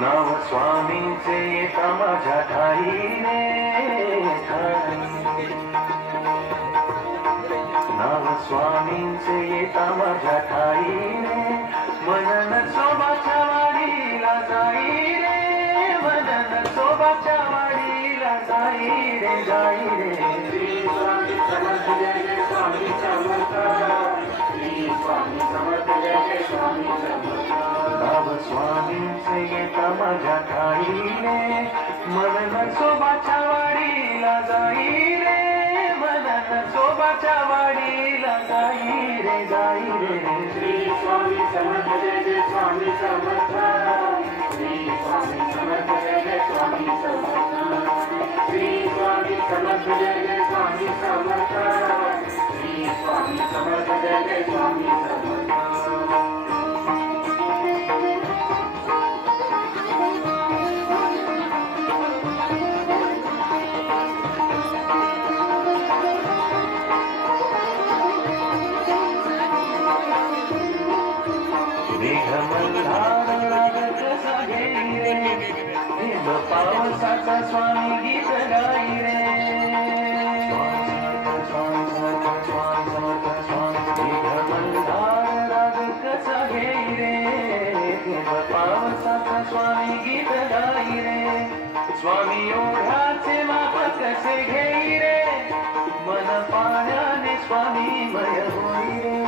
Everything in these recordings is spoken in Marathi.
नाव स्वामींचे येता माझ्या ठाई रे ठाई. नाव स्वामींचे येता माझ्या ठाई रे. मनन सोबाच्या वाडीला जाई रे. मनन सोबाच्या वाडीला जाई रे जाई रे. श्री स्वामी समर्थ जय जय स्वामी समर्थ. श्री स्वामी समर्थ जय जय स्वामी समर्थ. नाव स्वामींचे येता माझ्या ठाई रे. मनन सोबाच्या वाडीला जाई रे. मनन सोबाच्या वाडीला जाई रे जाई रे. श्री स्वामी समर्थ जय जय स्वामी समर्थ. श्री स्वामी समर्थ जय जय स्वामी समर्थ. श्री स्वामी समर्थ जय जय स्वामी समर्थ. श्री स्वामी समर्थ जय जय स्वामी समर्थ. पावसाचा स्वामी गीत गाई रे. मेघमल्हार राग कसा घेई रे. पावसाचा स्वामी गीत गाई रे. स्वामी ओढ्याचे माप कसे घेई रे. मन पाण्याने स्वामी मय होई रे.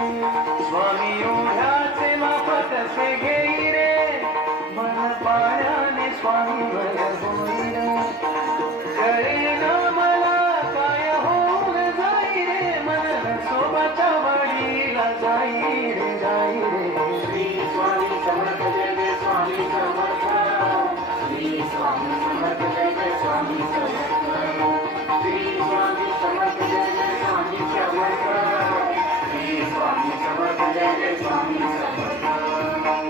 स्वामी